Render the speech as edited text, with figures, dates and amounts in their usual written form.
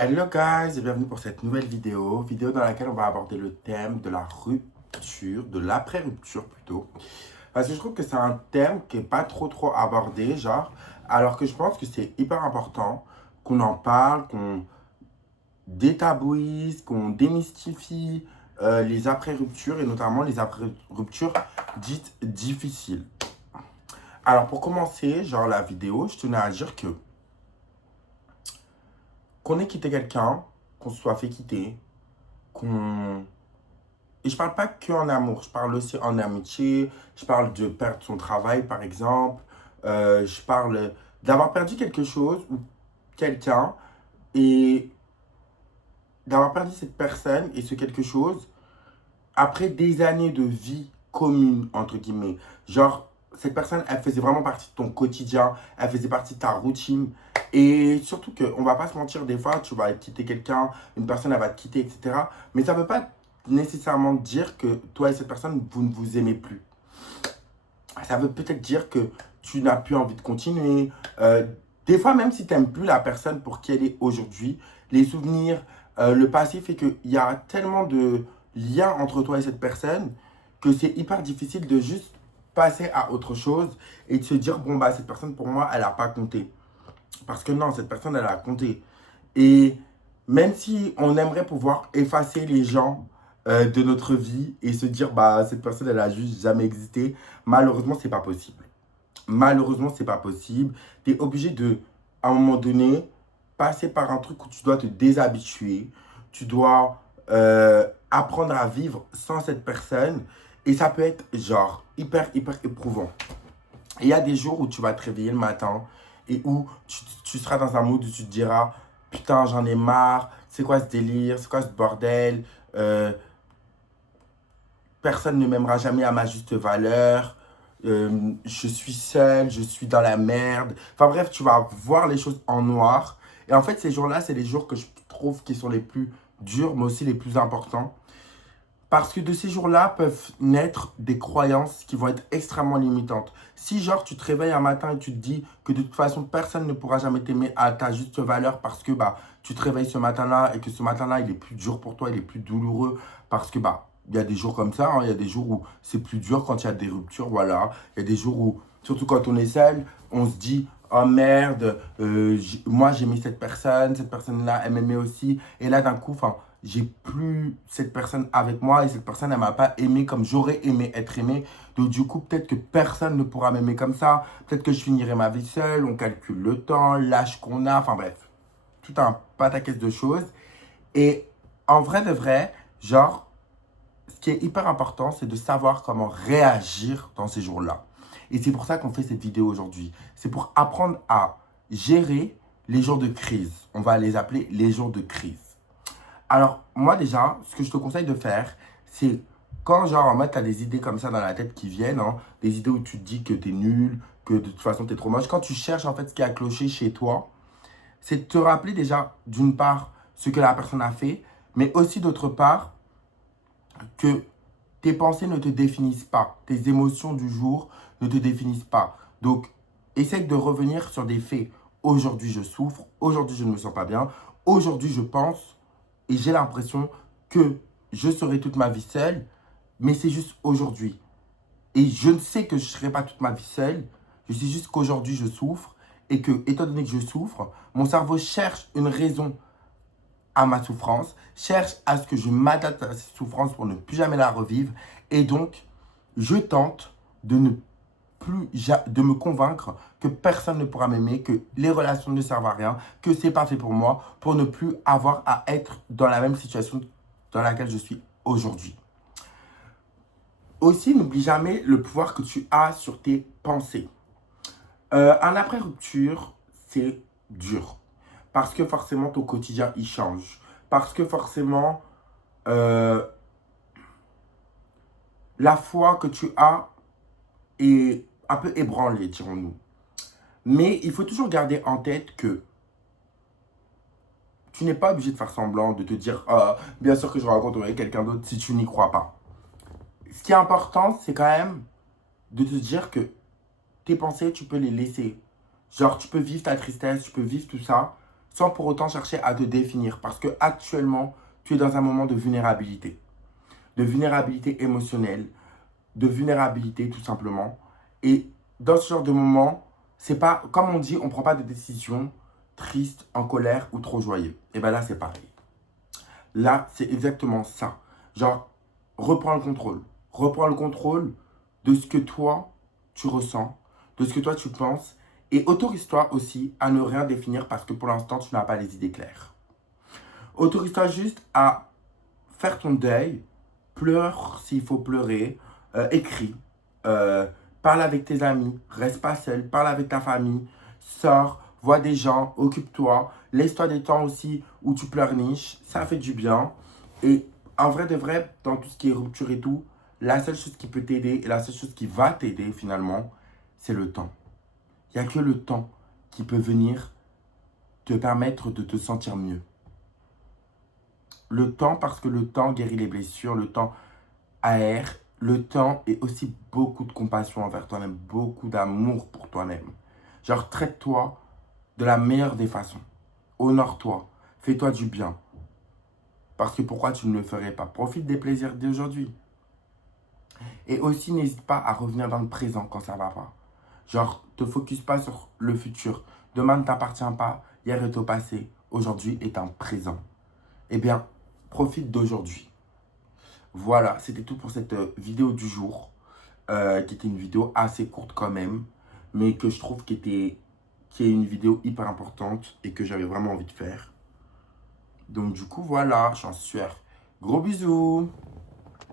Hello guys et bienvenue pour cette nouvelle vidéo dans laquelle on va aborder le thème de la rupture, de l'après-rupture plutôt. Parce que je trouve que c'est un thème qui est pas trop abordé, genre, alors que je pense que c'est hyper important qu'on en parle, qu'on détabouise, qu'on démystifie les après-ruptures et notamment les après-ruptures dites difficiles. Alors pour commencer, genre la vidéo, je tenais à dire que qu'on ait quitté quelqu'un, qu'on se soit fait quitter, qu'on... Et je parle pas que en amour, je parle aussi en amitié, je parle de perdre son travail par exemple, je parle d'avoir perdu quelque chose ou quelqu'un et d'avoir perdu cette personne et ce quelque chose après des années de vie commune, entre guillemets. Genre, cette personne, elle faisait vraiment partie de ton quotidien, elle faisait partie de ta routine. Et surtout qu'on va pas se mentir, des fois, tu vas quitter quelqu'un, une personne, elle va te quitter, etc. Mais ça veut pas nécessairement dire que toi et cette personne, vous ne vous aimez plus. Ça veut peut-être dire que tu n'as plus envie de continuer. Des fois, même si tu n'aimes plus la personne pour qui elle est aujourd'hui, les souvenirs, le passé fait qu'il y a tellement de liens entre toi et cette personne que c'est hyper difficile de juste passer à autre chose et de se dire, bon, bah, cette personne, pour moi, elle n'a pas compté. Parce que non, cette personne, elle a compté. Et même si on aimerait pouvoir effacer les gens de notre vie et se dire, bah, cette personne, elle a juste jamais existé, malheureusement, c'est pas possible. Malheureusement, c'est pas possible. Tu es obligé de, à un moment donné, passer par un truc où tu dois te déshabituer. Tu dois apprendre à vivre sans cette personne. Et ça peut être genre hyper éprouvant. Et il y a des jours où tu vas te réveiller le matin et où tu seras dans un mood où tu te diras putain, j'en ai marre, c'est quoi ce délire, c'est quoi ce bordel, personne ne m'aimera jamais à ma juste valeur, je suis seul, je suis dans la merde. Enfin bref, tu vas voir les choses en noir. Et en fait, ces jours-là, c'est les jours que je trouve qui sont les plus durs, mais aussi les plus importants. Parce que de ces jours-là peuvent naître des croyances qui vont être extrêmement limitantes. Si genre tu te réveilles un matin et tu te dis que de toute façon personne ne pourra jamais t'aimer à ta juste valeur parce que bah tu te réveilles ce matin-là et que ce matin-là il est plus dur pour toi, il est plus douloureux parce que bah il y a des jours comme ça, hein, il y a des jours où c'est plus dur quand il y a des ruptures, voilà. Il y a des jours où, surtout quand on est seul, on se dit oh merde, moi j'aimais cette personne-là elle m'aimait aussi et là d'un coup, enfin j'ai plus cette personne avec moi et cette personne, elle m'a pas aimé comme j'aurais aimé être aimé. Donc du coup, peut-être que personne ne pourra m'aimer comme ça. Peut-être que je finirai ma vie seule. On calcule le temps, l'âge qu'on a. Enfin bref, tout un pataquès de choses. Et en vrai de vrai, genre, ce qui est hyper important, c'est de savoir comment réagir dans ces jours-là. Et c'est pour ça qu'on fait cette vidéo aujourd'hui. C'est pour apprendre à gérer les jours de crise. On va les appeler les jours de crise. Alors, moi déjà, ce que je te conseille de faire, c'est quand genre en mode t'as des idées comme ça dans la tête qui viennent, hein, des idées où tu te dis que t'es nul, que de toute façon t'es trop moche, quand tu cherches en fait ce qui a cloché chez toi, c'est de te rappeler déjà d'une part ce que la personne a fait, mais aussi d'autre part que tes pensées ne te définissent pas, tes émotions du jour ne te définissent pas. Donc, essaye de revenir sur des faits. Aujourd'hui, je souffre, aujourd'hui, je ne me sens pas bien, aujourd'hui, je pense et j'ai l'impression que je serai toute ma vie seule, mais c'est juste aujourd'hui. Et je ne sais que je ne serai pas toute ma vie seule, je sais juste qu'aujourd'hui, je souffre et que, étant donné que je souffre, mon cerveau cherche une raison à ma souffrance, cherche à ce que je m'adapte à cette souffrance pour ne plus jamais la revivre. Et donc, je tente de ne plus de me convaincre que personne ne pourra m'aimer, que les relations ne servent à rien, que c'est pas fait pour moi, pour ne plus avoir à être dans la même situation dans laquelle je suis aujourd'hui. Aussi, n'oublie jamais le pouvoir que tu as sur tes pensées. Un après-rupture, c'est dur. Parce que forcément, ton quotidien, il change. Parce que forcément, euh, la foi que tu as est un peu ébranlée, dirons-nous. Mais il faut toujours garder en tête que tu n'es pas obligé de faire semblant, de te dire ah, bien sûr que je rencontrerai quelqu'un d'autre si tu n'y crois pas. Ce qui est important, c'est quand même de te dire que tes pensées, tu peux les laisser. Genre, tu peux vivre ta tristesse, tu peux vivre tout ça sans pour autant chercher à te définir. Parce que actuellement, tu es dans un moment de vulnérabilité. De vulnérabilité émotionnelle, de vulnérabilité tout simplement. Et dans ce genre de moment, c'est pas, comme on dit, on ne prend pas de décision triste, en colère ou trop joyeux. Et bien là, c'est pareil. Là, c'est exactement ça. Genre, reprends le contrôle. Reprends le contrôle de ce que toi, tu ressens, de ce que toi, tu penses. Et autorise-toi aussi à ne rien définir parce que pour l'instant, tu n'as pas les idées claires. Autorise-toi juste à faire ton deuil, pleure s'il faut pleurer, écris, euh, parle avec tes amis, reste pas seul, parle avec ta famille, sors, vois des gens, occupe-toi, laisse-toi des temps aussi où tu pleurniches, ça fait du bien. Et en vrai de vrai, dans tout ce qui est rupture et tout, la seule chose qui peut t'aider et la seule chose qui va t'aider finalement, c'est le temps. Il n'y a que le temps qui peut venir te permettre de te sentir mieux. Le temps, parce que le temps guérit les blessures, le temps aère, le temps et aussi beaucoup de compassion envers toi-même, beaucoup d'amour pour toi-même. Genre, traite-toi de la meilleure des façons. Honore-toi, fais-toi du bien. Parce que pourquoi tu ne le ferais pas? Profite des plaisirs d'aujourd'hui. Et aussi, n'hésite pas à revenir dans le présent quand ça va pas. Genre, te focus pas sur le futur. Demain ne t'appartient pas, hier est au passé, aujourd'hui est un présent. Eh bien, profite d'aujourd'hui. Voilà, c'était tout pour cette vidéo du jour, qui était une vidéo assez courte quand même, mais que je trouve qui est une vidéo hyper importante et que j'avais vraiment envie de faire. Donc du coup, voilà, j'en suis. Gros bisous!